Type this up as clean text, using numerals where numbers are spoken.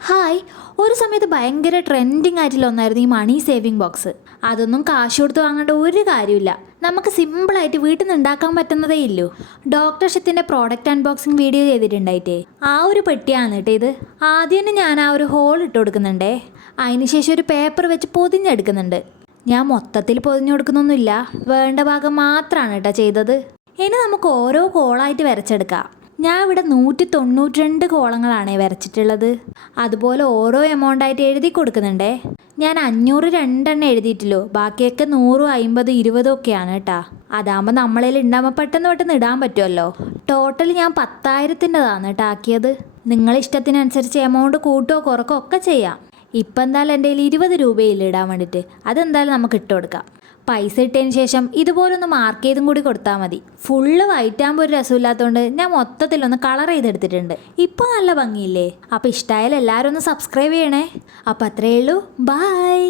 Hi, ഒരു സമയത്ത് ഭയങ്കര ട്രെൻഡിങ് ആയിട്ടുള്ള ഒന്നായിരുന്നു ഈ മണി സേവിങ് ബോക്സ്. അതൊന്നും കാശ് കൊടുത്ത് വാങ്ങേണ്ട ഒരു കാര്യമില്ല. നമുക്ക് സിമ്പിളായിട്ട് വീട്ടിൽ നിന്ന് ഉണ്ടാക്കാൻ പറ്റുന്നതേ ഇല്ലൂ. ഡോക്ടർ ഷെത്തിൻ്റെ പ്രോഡക്റ്റ് അൺബോക്സിങ് വീഡിയോ ചെയ്തിട്ടുണ്ടായിട്ടേ ആ ഒരു പെട്ടിയാണ് കേട്ടോ ഇത്. ആദ്യം തന്നെ ഞാൻ ആ ഒരു ഹോൾ ഇട്ട് കൊടുക്കുന്നുണ്ടേ. അതിനുശേഷം ഒരു പേപ്പർ വെച്ച് പൊതിഞ്ഞെടുക്കുന്നുണ്ട്. ഞാൻ മൊത്തത്തിൽ പൊതിഞ്ഞു കൊടുക്കുന്നൊന്നുമില്ല, വേണ്ട ഭാഗം മാത്രമാണ് കേട്ടോ ചെയ്തത്. ഇനി നമുക്ക് ഓരോ കോളായിട്ട് വരച്ചെടുക്കാം. ഞാൻ ഇവിടെ 192 കോളങ്ങളാണ് വരച്ചിട്ടുള്ളത്. അതുപോലെ ഓരോ എമൗണ്ടായിട്ട് എഴുതി കൊടുക്കുന്നുണ്ടേ. ഞാൻ 500 രണ്ടെണ്ണം എഴുതിയിട്ടില്ലോ, ബാക്കിയൊക്കെ 100, 50, 20 ഒക്കെയാണ് കേട്ടാ. അതാകുമ്പോൾ നമ്മളതിൽ ഉണ്ടാകുമ്പോൾ പെട്ടെന്ന് ഇടാൻ പറ്റുമല്ലോ. ടോട്ടൽ ഞാൻ 10,000-ൻ്റെതാണ് കേട്ടോ ആക്കിയത്. നിങ്ങളിഷ്ടത്തിനനുസരിച്ച് എമൗണ്ട് കൂട്ടുകയോ കുറക്കോ ഒക്കെ ചെയ്യാം. ഇപ്പം എന്തായാലും എൻ്റെ കയ്യിൽ 20 രൂപയില്ല ഇടാൻ വേണ്ടിയിട്ട്. അതെന്തായാലും നമുക്ക് ഇട്ട് കൊടുക്കാം. പൈസ ഇട്ടതിന് ശേഷം ഇതുപോലൊന്ന് മാർക്ക് ചെയ്തും കൂടി കൊടുത്താൽ മതി. ഫുള്ള് വൈറ്റാകുമ്പോൾ ഒരു രസമില്ലാത്തതുകൊണ്ട് ഞാൻ മൊത്തത്തിലൊന്ന് കളർ ചെയ്തെടുത്തിട്ടുണ്ട്. ഇപ്പോൾ നല്ല ഭംഗിയില്ലേ? അപ്പോൾ ഇഷ്ടമായാലും എല്ലാവരും ഒന്ന് സബ്സ്ക്രൈബ് ചെയ്യണേ. അപ്പോൾ അത്രയേ ഉള്ളൂ. ബൈ.